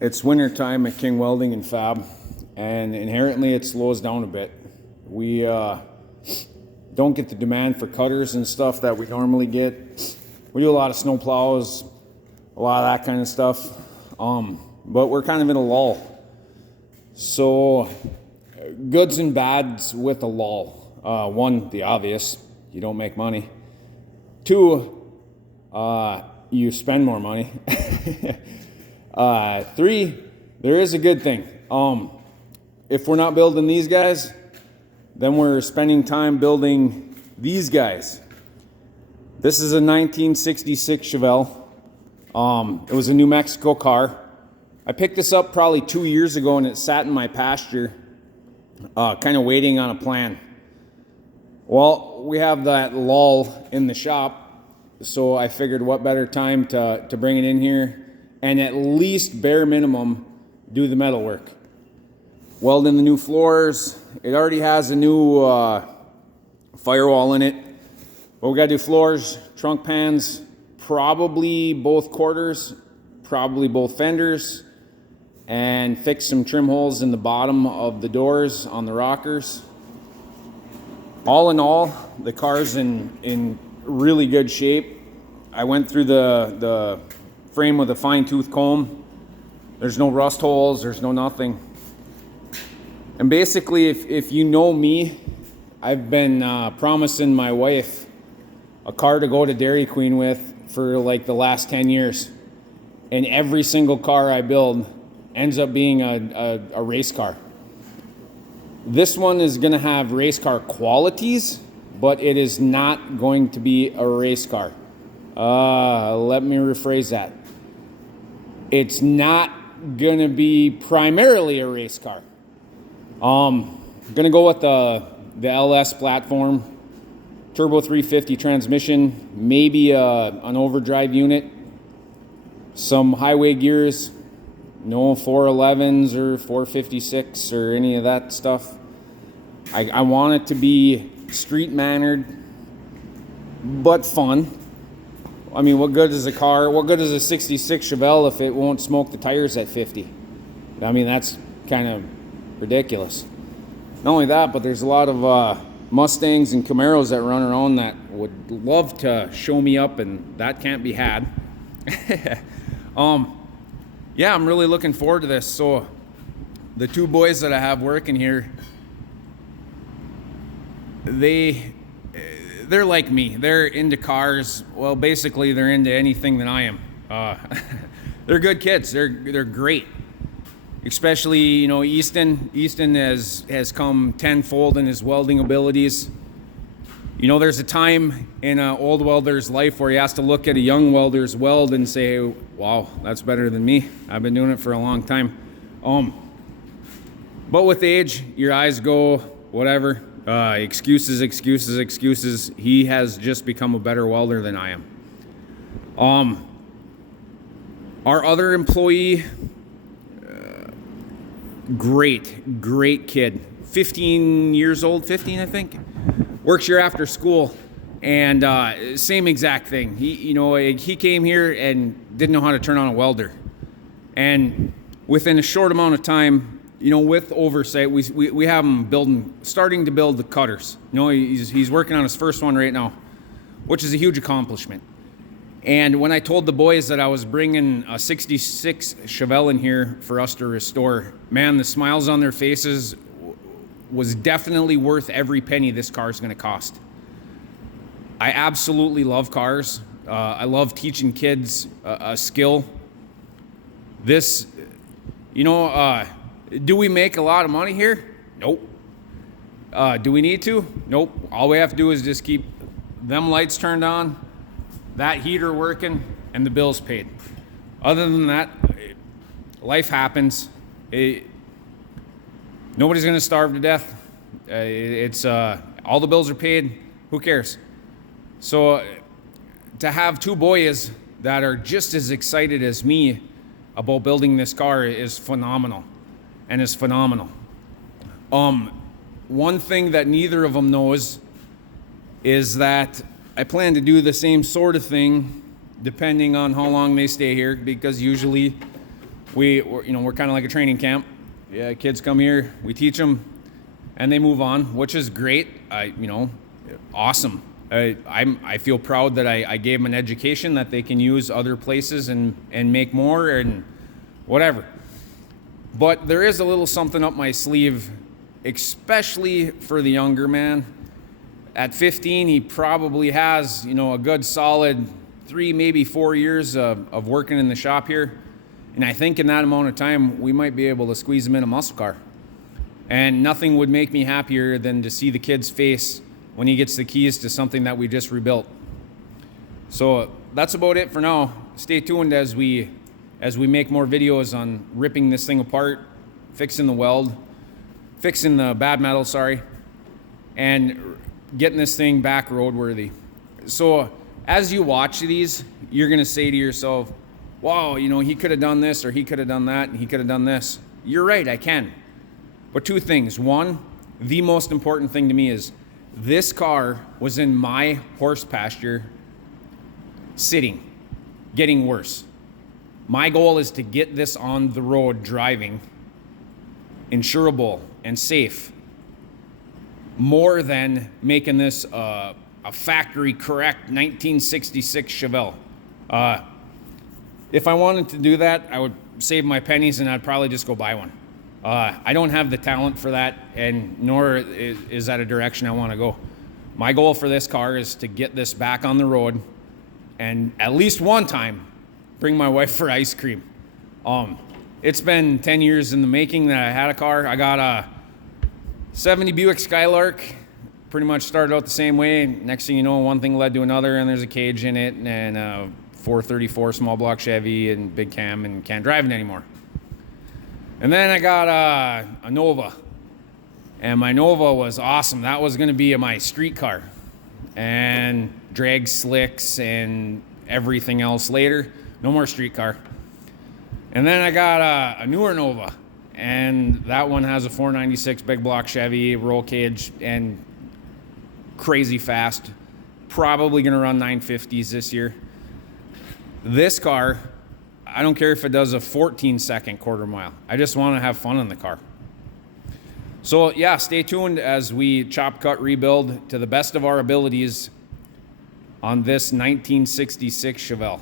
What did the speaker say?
It's winter time at King Welding and Fab, and inherently it slows down a bit. We don't get the demand for cutters and stuff that we normally get. We do a lot of snow plows, a lot of that kind of stuff, but we're kind of in a lull. So goods and bads with a lull. One, the obvious, you don't make money. Two, you spend more money. Three, there is a good thing. If we're not building these guys, then we're spending time building these guys. This is a 1966 Chevelle. It was a New Mexico car. I picked this up probably 2 years ago, and it sat in my pasture, kind of waiting on a plan. Well, we have that lull in the shop, so I figured what better time to bring it in here and at least bare minimum do the metal work. Weld in the new floors. It already has a new firewall in it. But we gotta do floors, trunk pans, probably both quarters, probably both fenders, and fix some trim holes in the bottom of the doors on the rockers. All in all, the car's in really good shape. I went through the frame with a fine-tooth comb. There's no rust holes, there's no nothing. And basically, if you know me, I've been promising my wife a car to go to Dairy Queen with for like the last 10 years. And every single car I build ends up being a race car. This one is gonna have race car qualities, but it is not going to be a race car. Let me rephrase that. It's not gonna be primarily a race car. Gonna go with the LS platform, turbo 350 transmission, maybe an overdrive unit, some highway gears, no 411s or 456 or any of that stuff. I want it to be street mannered, but fun. I mean, what good is a car? What good is a 66 Chevelle if it won't smoke the tires at 50? I mean, that's kind of ridiculous. Not only that, but there's a lot of Mustangs and Camaros that run around that would love to show me up, and that can't be had. Yeah, I'm really looking forward to this. So the two boys that I have working here, they're like me. They're into cars. Well, basically, they're into anything that I am. They're good kids. They're great. Especially, you know, Easton. Easton has come tenfold in his welding abilities. You know, there's a time in an old welder's life where he has to look at a young welder's weld and say, wow, that's better than me. I've been doing it for a long time. But with age, your eyes go, whatever. Excuses. He has just become a better welder than I am. Our other employee, great kid. 15 years old, 15 I think. Works here after school, and same exact thing. He came here and didn't know how to turn on a welder. And within a short amount of time, you know, with oversight, we have him starting to build the cutters. You know, he's working on his first one right now, which is a huge accomplishment. And when I told the boys that I was bringing a 66 Chevelle in here for us to restore, man, the smiles on their faces was definitely worth every penny this car is going to cost. I absolutely love cars. I love teaching kids a skill. This, you know, do we make a lot of money here? Nope. Do we need to? Nope. All we have to do is just keep them lights turned on, that heater working, and the bills paid. Other than that, life happens. Nobody's going to starve to death. All the bills are paid. Who cares? So to have two boys that are just as excited as me about building this car is phenomenal. And is phenomenal. One thing that neither of them knows is that I plan to do the same sort of thing depending on how long they stay here, because usually we're kind of like a training camp. Yeah, kids come here, we teach them, and they move on, which is great. Awesome. I feel proud that I gave them an education that they can use other places and make more and whatever. But there is a little something up my sleeve, especially for the younger man. At 15, he probably has, a good solid 3, maybe 4 years of working in the shop here. And I think in that amount of time, we might be able to squeeze him in a muscle car. And nothing would make me happier than to see the kid's face when he gets the keys to something that we just rebuilt. So that's about it for now. Stay tuned as we make more videos on ripping this thing apart, fixing the bad metal, and getting this thing back roadworthy. So as you watch these, you're gonna say to yourself, wow, he could have done this, or he could have done that, and he could have done this. You're right, I can. But 2 things. One, the most important thing to me is this car was in my horse pasture, sitting, getting worse. My goal is to get this on the road driving, insurable and safe, more than making this a factory correct 1966 Chevelle. If I wanted to do that, I would save my pennies and I'd probably just go buy one. I don't have the talent for that, and nor is that a direction I want to go. My goal for this car is to get this back on the road and at least one time bring my wife for ice cream. It's been 10 years in the making that I had a car. I got a 70 Buick Skylark, pretty much started out the same way. Next thing you know, one thing led to another, and there's a cage in it, and a 434 small block Chevy and big cam, and can't drive it anymore. And then I got a Nova, and my Nova was awesome. That was gonna be my street car, and drag slicks and everything else later. No more street car. And then I got a newer Nova, and that one has a 496 big block Chevy, roll cage, and crazy fast. Probably gonna run 950s this year. This car, I don't care if it does a 14-second quarter mile. I just want to have fun in the car. So yeah, stay tuned as we chop, cut, rebuild to the best of our abilities on this 1966 Chevelle.